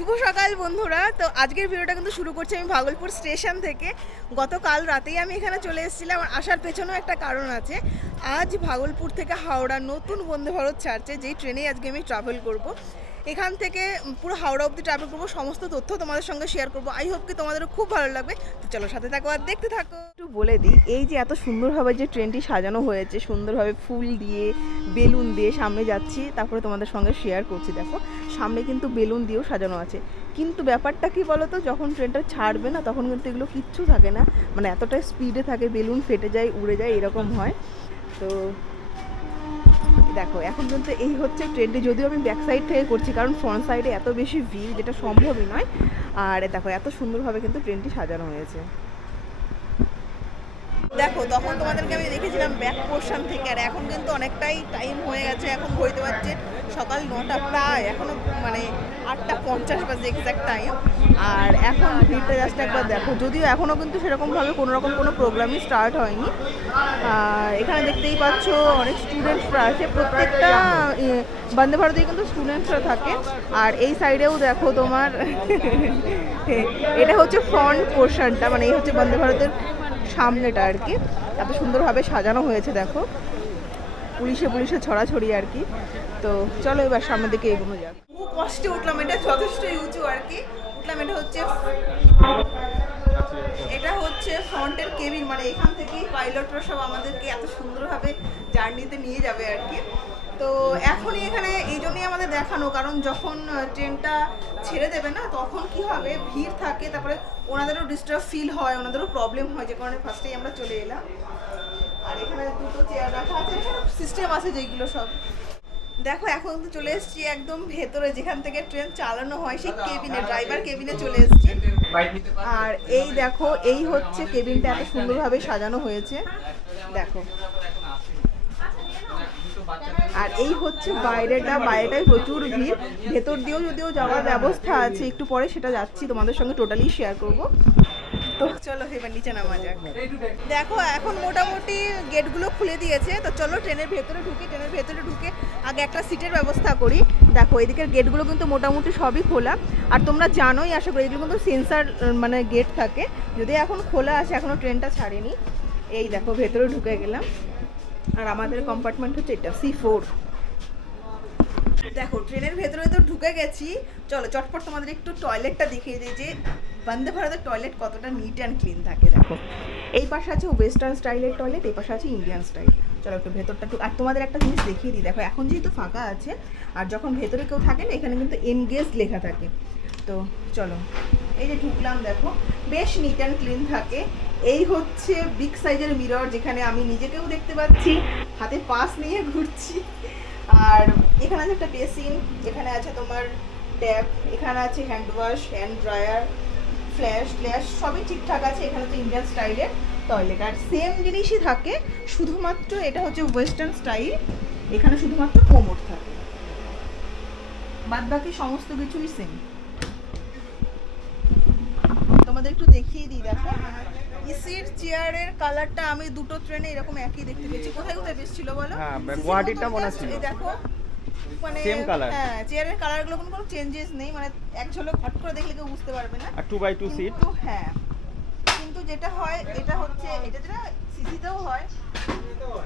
শুভ সকাল বন্ধুরা। তো আজকের ভিডিওটা কিন্তু শুরু করছি আমি ভাগলপুর স্টেশন থেকে। গতকাল রাতেই আমি এখানে চলে এসেছিলাম, আসার পেছনেও একটা কারণ আছে। আজ ভাগলপুর থেকে হাওড়া নতুন বন্দে ভারত ছাড়ছে, যেই ট্রেনেই আজকে আমি ট্রাভেল করব। এখান থেকে পুরো হাওড়া অবধি ট্রাভেল করবো, সমস্ত তথ্য তোমাদের সঙ্গে শেয়ার করবো। আই হোপ কি তোমাদেরও খুব ভালো লাগবে। তো চলো সাথে থাকো আর দেখতে থাকো। একটু বলে দিই, এই যে এত সুন্দরভাবে যে ট্রেনটি সাজানো হয়েছে, সুন্দরভাবে ফুল দিয়ে বেলুন দিয়ে সামনে যাচ্ছি, তারপরে তোমাদের সঙ্গে শেয়ার করছি। দেখো সামনে কিন্তু বেলুন দিয়েও সাজানো আছে, কিন্তু ব্যাপারটা কি বলো তো, যখন ট্রেনটা ছাড়বে না তখন কিন্তু এগুলো কিচ্ছু থাকে না, মানে এতটাই স্পিডে থাকে, বেলুন ফেটে যায়, উড়ে যায়, এরকম হয়। তো দেখো এখন কিন্তু এই হচ্ছে ট্রেনটি, যদিও আমি ব্যাক সাইড থেকে করছি কারণ ফ্রন্ট সাইডে এত বেশি ভিড় যেটা সম্ভবই নয়। আর দেখো এত সুন্দরভাবে কিন্তু ট্রেনটি সাজানো হয়েছে। দেখো তখন তোমাদেরকে আমি দেখেছিলাম ব্যাক পোর্শন থেকে, আর এখন কিন্তু অনেকটাই টাইম হয়ে গেছে, এখন বইতে পারছে সকাল 9টা, প্রায় এখনো মানে 8:50 বাজে এক্স্যাক্ট টাইম। আর এখন ভিড়টা জাস্ট একবার দেখো, যদিও এখনও কিন্তু সেরকমভাবে কোনোরকম কোনো প্রোগ্রামই স্টার্ট হয়নি। আর এখানে দেখতেই পাচ্ছ অনেক স্টুডেন্টসরা আছে, প্রত্যেকটা বন্দে ভারতেই কিন্তু স্টুডেন্টসরা থাকে। আর এই সাইডেও দেখো তোমার এটা হচ্ছে ফ্রন্ট পোর্শনটা, মানে এই হচ্ছে বন্দে ভারতের সামনেটা আর কি। এত সুন্দরভাবে সাজানো হয়েছে দেখো, পুলিশে ছড়াছড়ি আর কি। তো চলো এবার সামনের দিকে এগোনো যাক। খুব কষ্টে উঠলাম, এটা যথেষ্ট উঁচু আর কি উঠলাম। এটা হচ্ছে ফ্রন্টের কেবিন, মানে এখান থেকেই পাইলটরা সব আমাদেরকে এত সুন্দরভাবে জার্নিতে নিয়ে যাবে আর কি। তো এখনই এখানে এই জন্যই আমাদের দেখানো, কারণ যখন ট্রেনটা ছেড়ে দেবে না তখন কি হবে, ভিড় থাকে, তারপরে ওনাদেরও ডিস্টার্ব ফিল হয়, ওনাদেরও প্রবলেম হয়, যে কারণে ফার্স্টেই আমরা চলে এলাম। আর এখানে দুটো চেয়ার রাখা আছে, সিস্টেম আছে যেগুলো সব। দেখো এখন তো চলে এসেছি একদম ভেতরে, যেখান থেকে ট্রেন চালানো হয়, সেই কেবিনে, ড্রাইভার কেবিনে চলে এসেছি। আর এই দেখো এই হচ্ছে কেবিনটা, এত সুন্দরভাবে সাজানো হয়েছে দেখো। আর এই হচ্ছে বাইরেটাই প্রচুর ভিড়, ভেতর দিয়েও যদিও যাওয়ার ব্যবস্থা আছে, একটু পরে সেটা যাচ্ছি, তোমাদের সঙ্গে টোটালি শেয়ার করব। তো চলো এবার নিচে নামা যাক। দেখো এখন মোটামুটি গেটগুলো খুলে দিয়েছে, তো চলো ট্রেনের ভেতরে ঢুকে আগে একটা সিটের ব্যবস্থা করি। দেখো এদিকের গেটগুলো কিন্তু মোটামুটি সবই খোলা, আর তোমরা জানোই আশা করি এগুলো কিন্তু সেন্সার মানে গেট থাকে, যদি এখন খোলা আছে, এখনও ট্রেনটা ছাড়েনি। এই দেখো ভেতরে ঢুকে গেলাম, আর আমাদের কম্পার্টমেন্ট হচ্ছে এটা C4। দেখো ট্রেনের ভেতরে তো ঢুকে গেছি, চলো চটপট তোমাদের একটু টয়লেটটা দেখিয়ে দিই, যে বন্দে ভারতের টয়লেট কতটা নিট অ্যান্ড ক্লিন থাকে। দেখো এই পাশে আছে ওয়েস্টার্ন স্টাইলের টয়লেট, এই পাশে আছে ইন্ডিয়ান স্টাইল। চলো একটু ভেতরটা একটু, আর তোমাদের একটা জিনিস দেখিয়ে দিই। দেখো এখন যেহেতু ফাঁকা আছে, আর যখন ভেতরে কেউ থাকে না, এখানে কিন্তু এনগেজ লেখা থাকে। তো চলো এই যে ঢুকলাম, দেখো বেশ নিট অ্যান্ড ক্লিন থাকে। এই হচ্ছে বিগ সাইজের মিরর, যেখানে আমি নিজেকেও দেখতে পাচ্ছি, হাতে পাস নিয়ে ঘুরছি। আর এখানে আছে একটা বেসিন, এখানে আছে তোমার ট্যাপ, এখানে আছে hand wash, hand dryer, flash সবই ঠিকঠাক আছে। এখানে হচ্ছে ইন্ডিয়ান স্টাইলের টয়লেট, আর সেম জিনিসই থাকে, শুধুমাত্র এটা হচ্ছে ওয়েস্টার্ন স্টাইল, এখানে শুধুমাত্র কোমর থাকে, বাদ বাকি সমস্ত কিছুই সেম। তোমাদের একটু দেখিয়ে দিই। দেখো এসির চেয়ারের কালারটা আমি দুটো ট্রেনে এরকম একই দেখতে পেয়েছি। কোথায় বেশছিল বলো? হ্যাঁ, গুয়াহাটিটা মনে ছিল। এই দেখো মানে সেম কালার। হ্যাঁ, চেয়ারের কালারগুলো কোনো চেঞ্জেস নেই, মানে এক ঝলক হট করে দেখলে কেউ বুঝতে পারবে না। আর 2x2 সিট। হ্যাঁ, কিন্তু যেটা হয় এটা হচ্ছে, এটা যেটা সিসিতেও হয়,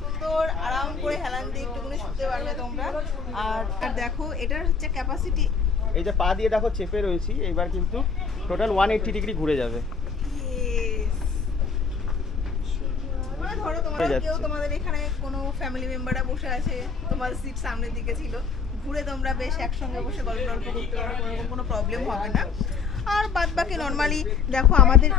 সুন্দর আরাম করে হেলান দিয়ে একটুখানি শুতে পারবে তোমরা। আর দেখো এটার হচ্ছে ক্যাপাসিটি, এই যে পা দিয়ে দেখো চেপে রয়েছি, এবার কিন্তু টোটাল 180 ডিগ্রি ঘুরে যাবে। মানে ধরো তোমরা কেউ, তোমাদের এখানে কোনো ফ্যামিলি মেম্বাররা বসে আছে, তোমার সিট সামনের দিকে ছিল, ঘুরে তোমরা বেশ একসঙ্গে বসে গল্প করতে পারো, কোনো প্রবলেম হবে না। আর বাদ বাকি নর্মালি দেখো আমাদের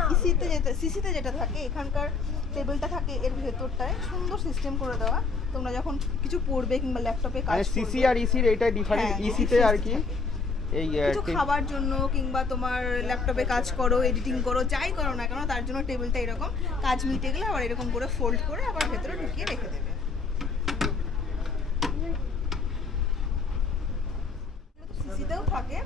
সিসিতে যেটা থাকে, এখানকার টেবিলটা থাকে এর ভেতরটায় সুন্দর সিস্টেম করে দেওয়া, তোমরা যখন কিছু পড়বে কিংবা ল্যাপটপে কাজ করবে। সিসি আর ইসির এইটা ডিফারেন্ট, ইসিতে আর কি এই কিছু খাবার জন্য কিংবা তোমার ল্যাপটপে কাজ করো, এডিটিং করো, যাই করো না কেন, তার জন্য টেবিলটা এরকম, কাজ মিটে গেলে আবার এরকম করে ফোল্ড করে আবার ভেতরে ঢুকিয়ে রেখে দেবে। সিসিতেও থাকে,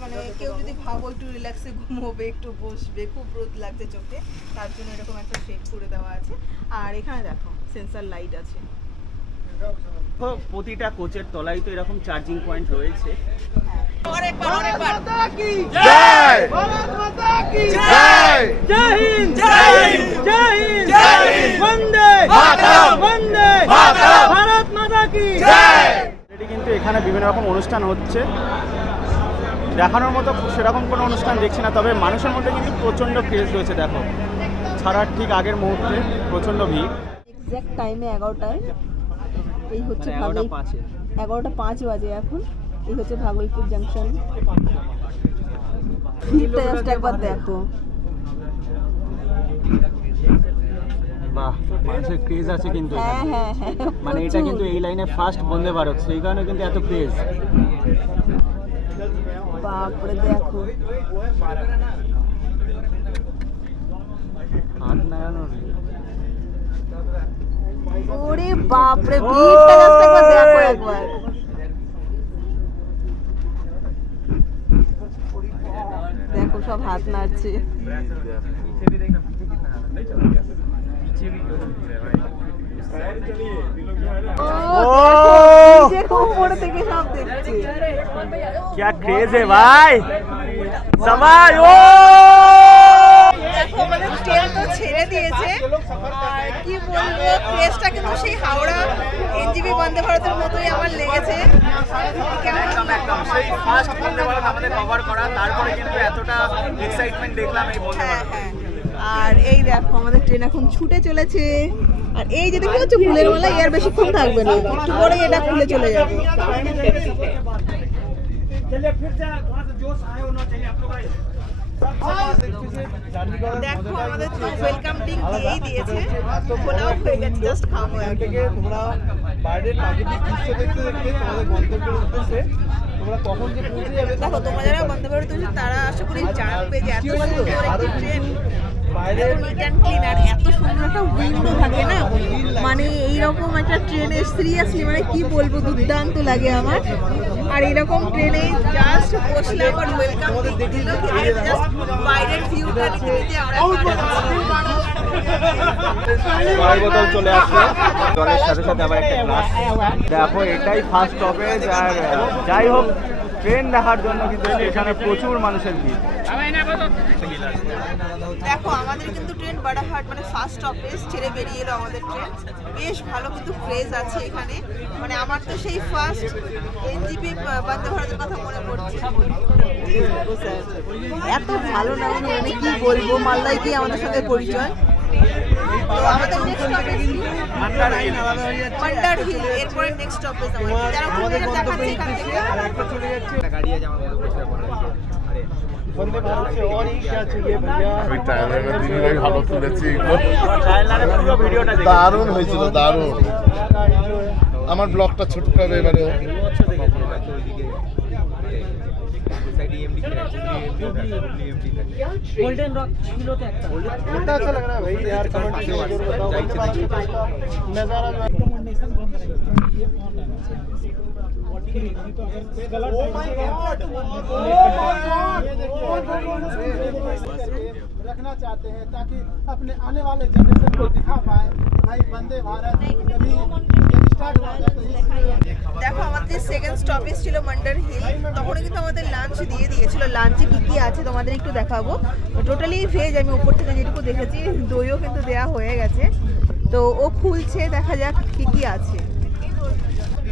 মানে কেউ যদি ভাবো একটু রিল্যাক্সে ঘুমোবে, একটু বসবে, খুব রোদ লাগছে চোখে, তার জন্য এরকম একটা শেড করে দেওয়া আছে। আর এখানে দেখো সেন্সার লাইট আছে। প্রতিটা কোচের তলায় তো এরকম চার্জিং পয়েন্ট রয়েছে। হ্যাঁ জয় জয় জয় হিন্দ জয় হিন্দ জয় হিন্দ জয় হিন্দ বন্দে মাতরম বন্দে মাতরম ভারত মাতা কি জয়। এটি কিন্তু এখানে বিভিন্ন রকম অনুষ্ঠান হচ্ছে, দেখানোর মতো সেরকম কোনো অনুষ্ঠান দেখছি না, তবে মানুষের মধ্যে কিন্তু প্রচণ্ড ক্রেজ রয়েছে। দেখো ছাড়ার ঠিক আগের মুহূর্তে প্রচণ্ড ভিড়। এক্স্যাক্ট টাইমে 11টায় এই হচ্ছে 11:05 বাজে এখন। এই হচ্ছে ভাগলপুর জাংশন। ভিড়টা জাস্ট একবার দেখো। বাহ, মানুষের ক্রেজ আছে কিন্তু হ্যাঁ এখানে। হ্যাঁ হ্যাঁ, মানে এটা প্রচুর। কিন্তু এই লাইনে ফার্স্ট বন্দে ভারত, সেই কারণে কিন্তু এত ক্রেজ। বাপরে দেখো, হাত নাড়ানোর ওরে বাপরে ভিড়টা জাস্ট একবার দেখো একবার। দেখো সব হাত নাড়ছে। দেখো উপরে থেকে সব দেখছে। क्या क्रेज है भाई, समाज ओ দেখো আমাদের ট্রেন তো ছেড়ে দিয়েছে, আর কি বলবো ক্রেজটা কিন্তু সেই হাওড়া এনজিবি বন্দে ভারতের মতোই আমার লেগেছে। কেমন লাগলো? সেই ফার্স্ট বন্দে ভারত আমাদের কভার করা, তারপরে কিন্তু এতটা এক্সাইটমেন্ট দেখলাম এই বন্দে হ্যাঁ ভারত। হ্যাঁ। আর এই দেখো আমাদের ট্রেন এখন ছুটে চলেছে। আর এই যে দেখতে পাচ্ছ ফুলের মালা, এর বেশিক্ষণ থাকবে না, একটু পরেই এটা খুলে চলে যাবে। দেখো আমাদের তো ওয়েলকাম ড্রিঙ্ক দিয়েই দিয়েছে, খোলাও হয়ে গেছে, জাস্ট খাবো এখন। তোমরা বাইরের প্রাকৃতিক দৃশ্য দেখতে দেখতে তোমাদের গন্তব্যের উদ্দেশ্যে তোমরা কখন যে পৌঁছে যাবে দেখো তোমরা যারা বন্দে ভারত হচ্ছে তারা আশা করি জানবে যে এত সুন্দর একটি ট্রেন, এত নিট অ্যান্ড ক্লিন, আর এত সুন্দর একটা উইন্ডো থাকে না, মানে এইরকম একটা ট্রেনে সিরিয়াসলি মানে কি বলবো দুর্দান্ত লাগে আমার। আর এইরকম ট্রেনে জাস্ট বসলাম আর ওয়েলকাম দিল, জাস্ট বাইরের ভিউটা নিতে আমরা জলের বোতল চলে আসছে, জলের সাথে সাথে আবার একটা গ্লাস। দেখো এটাই ফার্স্ট স্টপেজ, আর যাই হোক ট্রেন দেখার জন্য কিন্তু এখানে প্রচুর মানুষের ভিড়। দেখো আমাদের কিন্তু ট্রেন বারাহাট মানে ফার্স্ট স্টপেজ ছেড়ে বেরিয়ে এলো আমাদের ট্রেন। বেশ ভালো কিন্তু ক্রেজ আছে এখানে, মানে আমার তো সেই ফার্স্ট এনজিপি বন্দে ভারতের কথা মনে পড়ছে। এত ভালো লাগে মানে কি বলবো, মালদায় গিয়ে আমাদের সঙ্গে পরিচয়। তো আমাদের নেক্সট স্টপেজ মান্ডার হিল, এরপরে নেক্সট স্টপেজ আমাদের যারা ঘুরে দেখাচ্ছে এখান থেকে। বন্দে ভারত से और ही क्या चाहिए भैया আমি টাইলারের দিদিভাই ভালো তুলেছি এগুলো। টাইলারের পুরো ভিডিওটা দেখি। দারুণ হয়েছিল, দারুণ। আমার ব্লগটা ছোট্ট হবে এবারে। कितना अच्छा लग रहा है भाई यार, कमेंट से जरूर बताओ बंदे भारत का नजारा जो Oh my God! रखना चाहते हैं ताकि अपने आने वाले जनरेशन को दिखा पाए भाई बंदे भारत कभी स्टार्ट हुआ था। দেখো আমাদের সেকেন্ড স্টপেজ ছিল মান্ডার হিল, তখন কিন্তু আমাদের লাঞ্চ দিয়ে দিয়েছিল। লাঞ্চে কি কি আছে তোমাদের একটু দেখাবো। টোটালি ভেজ, আমি উপর থেকে যেটুকু দেখেছি, দইও কিন্তু দেয়া হয়ে গেছে। তো ও খুলছে, দেখা যাক কি কি আছে।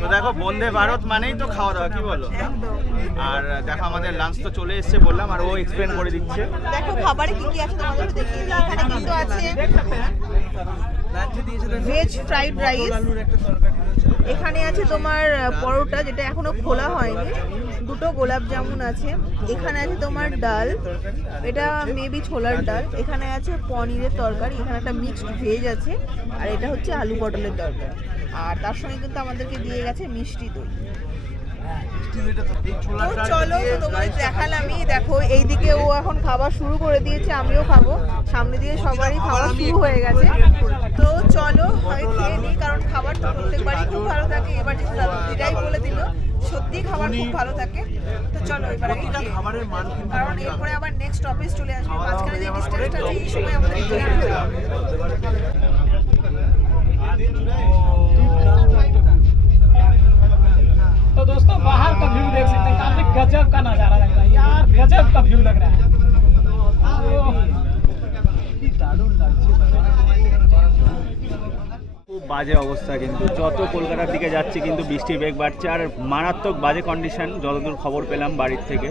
তো দেখো বন্দে ভারত মানেই তো খাওয়া দাওয়া, কি বলো? একদম। আর দেখো আমাদের লাঞ্চ তো চলে এসেছে বললাম, আর ও এক্সপ্লেন করে দিচ্ছে। দেখো খাবারে কি কি আছে তোমাদের একটু দেখিয়ে দিই। এখানে কিন্তু আছে ভেজ ফ্রাইড রাইস, এখানে আছে তোমার পরোটা যেটা এখনো খোলা হয়নি, দুটো গোলাপ জামুন আছে, এখানে আছে তোমার ডাল, এটা মেবি ছোলার ডাল, এখানে আছে পনিরের তরকারি, এখানে একটা মিক্সড ভেজ আছে, আর এটা হচ্ছে আলু পটলের তরকারি। আর তার সঙ্গে কিন্তু আমাদেরকে দিয়ে গেছে মিষ্টি দই। তো চলো তোমাদের দেখালামই। দেখো এইদিকে ও এখন খাবার শুরু করে দিয়েছে, আমিও খাবো, সামনে দিয়ে সবারই খাওয়া শুরু হয়ে গেছে। তো চলো হয় খেয়ে নিই, কারণ খাবার তো প্রত্যেকবারই খুব ভালো থাকে, এবার যেহেতু দাদাই বলে দিল সত্যি খাবার খুব ভালো থাকে। তো চলো এবার আগে খেয়ে নিই, কারণ এরপরে আবার নেক্সট স্টপেজ চলে আসবে, মাঝখানে যে ডিস্টেন্সটা আছে এই সময় আমাদের খেয়ে নিতে হবে। तो दोस्तों बाहर का व्यू देख सकते हैं, काफी गजब का नजारा लग रहा है यार, गजब का व्यू लग रहा है। খুব বাজে অবস্থা, কিন্তু যত কলকাতার দিকে যাচ্ছি কিন্তু বৃষ্টির বেগ বাড়ছে আর মারাত্মক বাজে কন্ডিশন যতদূর খবর পেলাম বাড়ির থেকে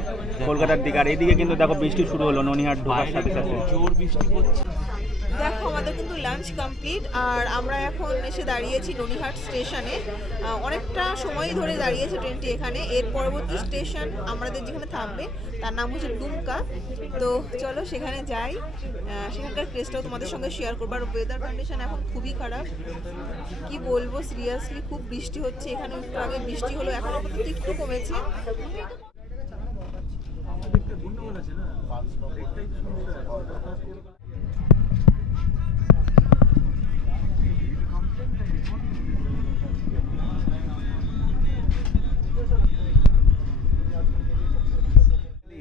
কলকাতার দিকে। আর এদিকে কিন্তু দেখো বৃষ্টি শুরু হলো, ননিহাট ঢোকার সাথে সাথে জোর বৃষ্টি পড়ছে। দেখো আমাদের কিন্তু লাঞ্চ কমপ্লিট আর আমরা এখন এসে দাঁড়িয়েছি ননিহাট স্টেশনে। অনেকটা সময় ধরে দাঁড়িয়েছে ট্রেনটি এখানে। এর পরবর্তী স্টেশন আমাদের যেখানে থামবে তার নাম হচ্ছে ডুমকা। তো চলো সেখানে যাই, সেখানকার প্লেসটাও তোমাদের সঙ্গে শেয়ার করবো। আর ওয়েদার কন্ডিশন এখন খুবই খারাপ, কি বলবো, সিরিয়াসলি খুব বৃষ্টি হচ্ছে। এখানে একটু আগে বৃষ্টি হলো, এখন আপাতত একটু কমেছে।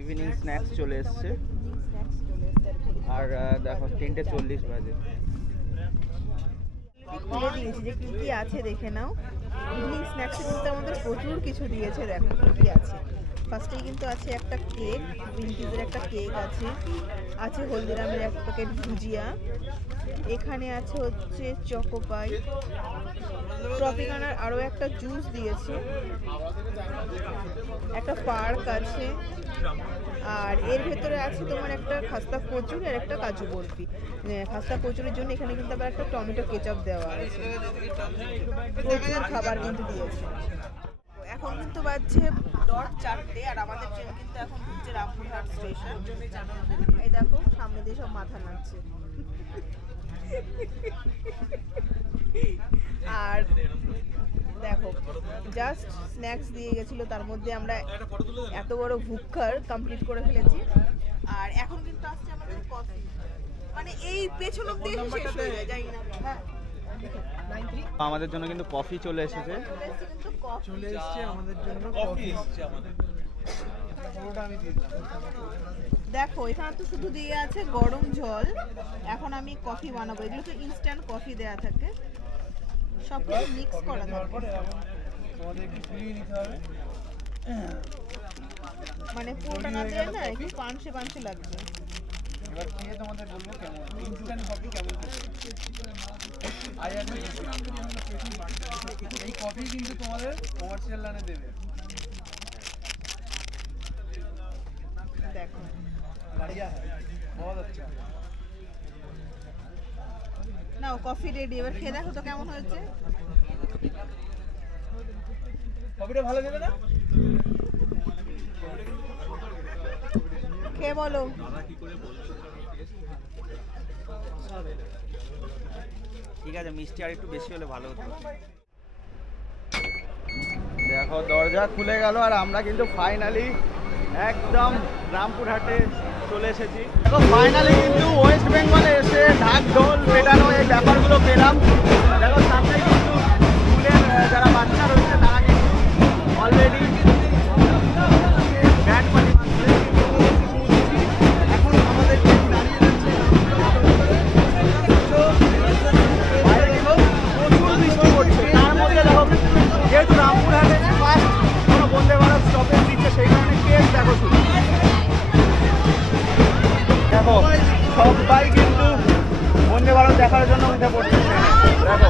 ইভিনিং স্ন্যাক্স চলে এসছে আর দেখো 3:40 বাজে। খুলে দিয়েছি যে কি কি আছে দেখে নাও। ইভিনিং স্ন্যাক্সে কিন্তু আমাদের প্রচুর কিছু দিয়েছে, দেখো কি কি আছে। ফার্স্টেই কিন্তু আছে একটা কেক, উইঙ্কিজের একটা কেক আছে, আছে হলদিরামের এক প্যাকেট ভুজিয়া, এখানে আছে হচ্ছে চকোপাই, ট্রপিকানার আরও একটা জুস দিয়েছে, একটা পার্ক আছে, আর এর ভেতরে আছে তোমার একটা খাস্তা কচুরি আর একটা কাজু বরফি। খাস্তা কচুরির জন্য এখানে কিন্তু আবার একটা টমেটো কেচাপ দেওয়া আছে। প্রচুর খাবার কিন্তু দিয়েছে। এখন কিন্তু বাজছে 4:00 আর আমাদের ট্রেন কিন্তু এখন ঢুকছে রামপুরহাট স্টেশন। এই দেখো সামনে দিয়ে সব মাথা নাড়ছে। আর দেখো জাস্ট স্ন্যাক্স দিয়ে গেছিলো, তার মধ্যে আমরা এত বড় ভুক্কার কমপ্লিট করে ফেলেছি। আর এখন কিন্তু আসছে আমাদের কফি, মানে এই পেছন অব্দি শেষ হয়ে যায়, জানি না। হ্যাঁ আমাদের জন্য কিন্তু কফি চলে এসেছে। চলে এসছে আমাদের জন্য কফি এসছে আমাদের। দেখো এখানে তো শুধু দিয়ে আছে গরম জল। এখন আমি কফি বানাবো, এগুলো তো ইনস্ট্যান্ট কফি দেয়া থাকে, সব কিছু মিক্স করা থাকে। তোমাদের একটু ফুলিয়ে নিতে হবে। মানে পুরোটা না দিলে না একটু পানসে পানসে লাগবে। এবার খেয়ে তোমাদের বলবো কেমন ইনস্ট্যান্ট কফি কেমন। এই কফি কিন্তু তোমাদের কমার্শিয়াল লাইনে দেবে। দেখো बढ़िया है, बहुत अच्छा। নাও কফি রেডি, এবার খেয়ে দেখো তো কেমন হয়েছে। কফিটা ভালো দেবে না? খেয়ে বলো। ঠিক আছে, মিষ্টি আর একটু বেশি হলে ভালো হতো। দেখো দরজা খুলে গেল আর আমরা কিন্তু ফাইনালি একদম রামপুরহাটে চলে এসেছি। দেখো ফাইনালি কিন্তু ওয়েস্ট বেঙ্গলে এসে ঢাক ঢোল পেটানো এই ব্যাপারগুলো পেলাম। দেখো সামনে কিন্তু স্কুলের যারা বাচ্চা রয়েছে তারা কিন্তু অলরেডি ব্যান্ড পার্টি মারছে। এখন আমাদের বাইরে কিন্তু প্রচুর বৃষ্টি পড়ছে, তার মধ্যে দেখো যেহেতু রামপুরহাটে ফার্স্ট কোনো বন্দে ভারত স্টপেজ দিচ্ছে সেই কারণে কেস দেখো শুধু। দেখো সবাই কিন্তু বন্দে ভারত দেখার জন্য উঠে পড়ছে। দেখো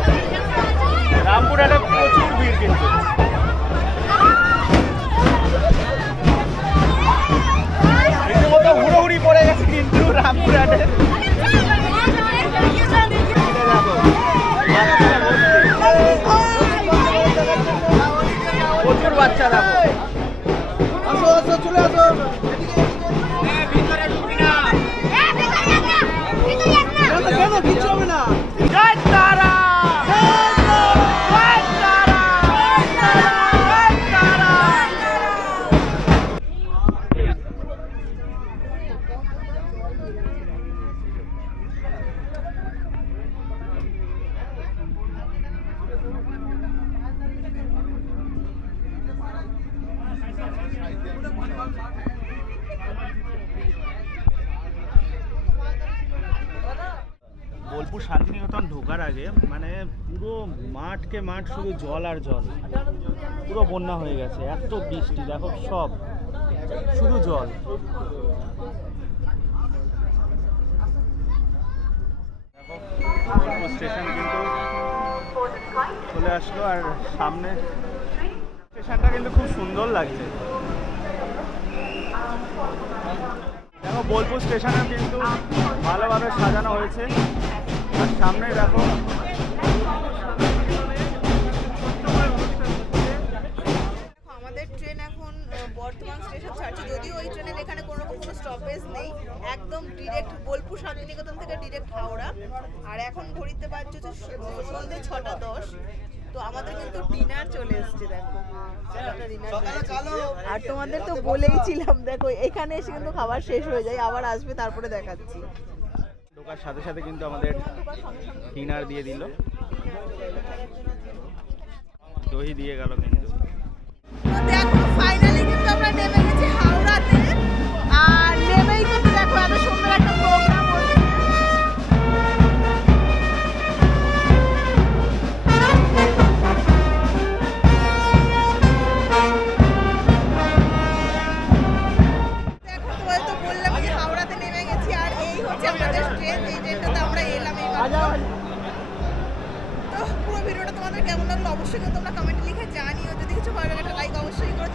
রামপুরহাটে প্রচুর ভিড় কিন্তু। রীতিমতো হুড়োহুড়ি পড়ে গেছে কিন্তু রামপুরহাটে। প্রচুর বাচ্চা দেখো। আসো আসো চলে আসো। কেন কিচ্ছু হবে না। জয় তারা, জয় তারা, জয় তারা। বোলপুর শান্তিনিকেতন ঢোকার আগে মানে পুরো মাঠকে মাঠ শুধু জল আর জল, পুরো বন্যা হয়ে গেছে, এত বৃষ্টি দেখো, সব শুধু জল। দেখো বোলপুর স্টেশন কিন্তু চলে আসলো, আর সামনে স্টেশনটা কিন্তু খুব সুন্দর লাগছে। দেখো বোলপুর স্টেশনে কিন্তু ভালোভাবে সাজানো হয়েছে, আর সামনে দেখো আমাদের ট্রেন এখন বর্ধমান স্টেশন ছাড়ছে, যদিও ওই ট্রেনের এখানে কোনো রকম কোনো স্টপেজ নেই, একদম ডিরেক্ট বোলপুর শান্তিনিকেতন থেকে ডিরেক্ট হাওড়া। আর এখন ঘড়িতে বাজছে হচ্ছে সন্ধ্যে 6:10। তো আমাদের কিন্তু ডিনার চলে এসেছে, দেখো আর তোমাদের তো বলেইছিলাম, দেখো এখানে এসে কিন্তু খাবার শেষ হয়ে যায়, আবার আসবে তারপরে দেখাচ্ছি। ঢোকার সাথে সাথে কিন্তু আমাদের ডিনার দিয়ে দিল, দই দিয়ে গেল কিন্তু। তো দেখো ফাইনালি কিন্তু আমরা নেমে গেছি হাওড়াতে, আর নেমেই কিন্তু দেখো এত সুন্দর একটা প্রোগ্রাম হচ্ছে। দেখো তোমাদের তো বললাম যে হাওড়াতে নেমে গেছি, আর এই হচ্ছে আমাদের ট্রেন, এই ট্রেনটাতে আমরা এলাম এইমাত্র। তো পুরো ভিডিওটা তোমাদের কেমন লাগলো অবশ্যই কিন্তু তোমরা কমেন্টে লিখে জানিও, যদি কিছু ভালো লাগে একটা লাইক অবশ্যই করো।